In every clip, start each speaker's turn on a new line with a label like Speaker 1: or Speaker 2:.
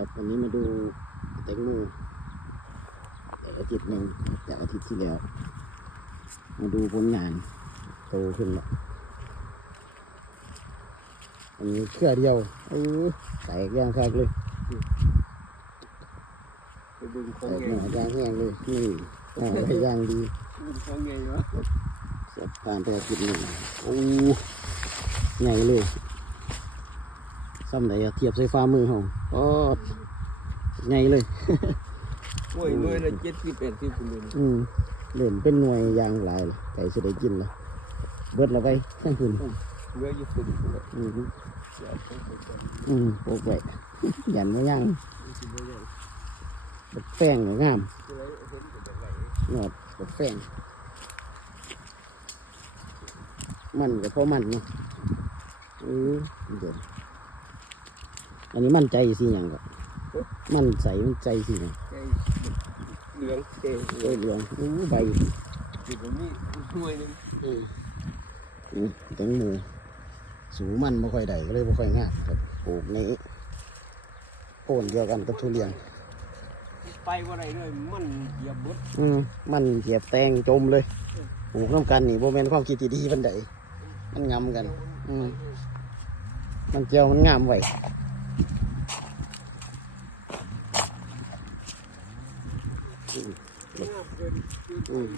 Speaker 1: ครับวันนี้มาดูแตงโมแต่อาทิตย์หนึ่งจากอาทิตย์ที่แล้ว มาดูผลงานโตขึ้นแล้วอันนี้เครือเดียวเออแตกย่างคักเลย
Speaker 2: ไปดึงข
Speaker 1: แต
Speaker 2: อง
Speaker 1: ก
Speaker 2: ให
Speaker 1: ห
Speaker 2: ญ่
Speaker 1: นาย่างแห้งเลยนี่ห่อได้ย่างดี
Speaker 2: ดึงของใหญ่วะ
Speaker 1: เสียบผ่านไปอาทิตย์หนึ่งโอ้ใหญ่เลย ซ้ำไหนอะเทียบใส่ฟ้ามือเขาก็ใหญ่เลย
Speaker 2: โอ้ยหน่วยละเจ็ดสิบแปดสิบคนเลย
Speaker 1: อืมเริ่มเป็นหน่วยยางหลายเลยไก่จะได้กินแล้วเบิดเราไปทั้งคืน
Speaker 2: เหลืออยู่คนเดียว
Speaker 1: อืม
Speaker 2: อยากต้องไปกัน
Speaker 1: อืมโปกไว้ยันไม่ย่าง
Speaker 2: นี่สิบ่ยัง
Speaker 1: บักแป้งก็งาม
Speaker 2: คืออะไรเห็นก็แบบไหน
Speaker 1: หนอดบักแป้งมันก็เพราะมันเนาะเออเดี๋ยว อันนี้มันใจสิอย่างก็มันใสมันใจสิเนี่ย
Speaker 2: ไอ้เหลืองเจ๋ง
Speaker 1: เอ้ยเหลืองอู้ใบ
Speaker 2: อยู่ตรงนี้หน่วยหนึง
Speaker 1: อืมอืมแตงโมสูงมันไม่ค่อยได้ก็เลยไม่ค่อยงามครับปลูกในโคนเดียวกันกับทุเรียน
Speaker 2: ไปว่าไรเลยมันเหยียบบุด
Speaker 1: อืมมันเหยียบแตงจมเลยปลูกน้ำกันนี่โบแมนความคิดที่ดีปันใดมันงำกัน อืมมันเจียวมันงามไว้
Speaker 2: งาม เกิน
Speaker 1: อืม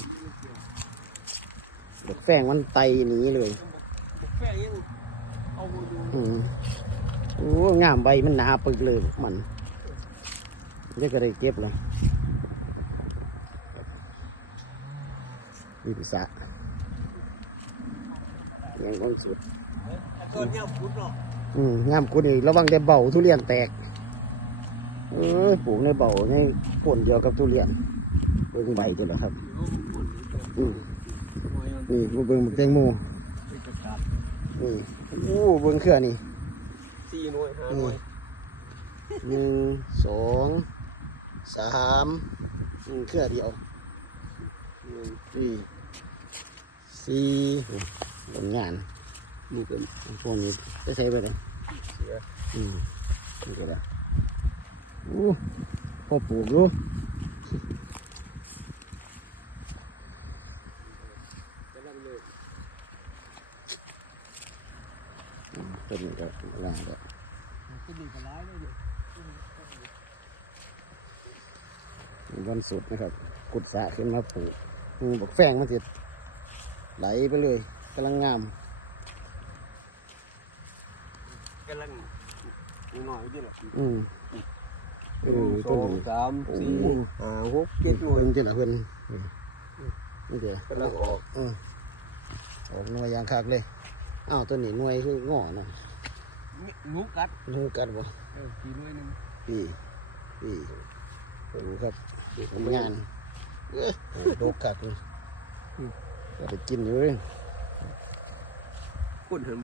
Speaker 1: ดอกแฟงมันไตหนีเลย
Speaker 2: แฝงยังเอามาดู
Speaker 1: อืมโอ้งามใบมันหนาปึกเลยมันเรียกอะไรเก็บเลยนี่พิสะยังก้อนสุด
Speaker 2: ก็เนี่ยพุดหรอก
Speaker 1: อืมงามกูนี่ระวังได้เบาทุเรียนแตก เออปลูกในเบาในผลเดียวกับทุเรียนเบิ่งใบตัวละครับอืม
Speaker 2: หน่วยมัน
Speaker 1: นี่มาเบิ่งบักแตงโม
Speaker 2: เป็นกระดาษ
Speaker 1: นี่โอ้เบิ่งเครือนี่
Speaker 2: สี่หน่วยห้าหน่วย
Speaker 1: หนึ่งสองสามอืมเครือเดียวหนึ่งสี่สี่โอ้ผลงานนี่เป็นพวกนี้จะใช้ไปเลย
Speaker 2: เสีย
Speaker 1: อืมนี่ก็ได้โอ้พอปลูกดู
Speaker 2: กำลังเลย
Speaker 1: อืมต้นนี้ก็ล่างก็
Speaker 2: ก็ดีกับร้ายเลยเนี่ย
Speaker 1: วันสุดนะครับ กุดสระขึ้นมาปลูกอืมบอกแฟงมันจะไหลไปเลยกำลังงาม
Speaker 2: กำลังหน่อยๆด้วยหรอ
Speaker 1: อืม เออ
Speaker 2: ส
Speaker 1: ต้น
Speaker 2: อง
Speaker 1: นี้
Speaker 2: สามสี่
Speaker 1: โอ้
Speaker 2: ห้าหกเจ็ดหน่วย
Speaker 1: เพิ่นจะละเพิ่นนี่นี่เดี๋ยว
Speaker 2: กำลังออก
Speaker 1: เออออกหน่วยยางคักเลยอ้าวตัวนี้หน่วยคืองอเนาะ
Speaker 2: งูกัด
Speaker 1: งูกัดบ่
Speaker 2: เออกี่หน่วยหนึง
Speaker 1: พี่พี่ดูครับทำงานเอ้ยโดกคักเลยก็ได้กินอยู่เลย
Speaker 2: คนเห็น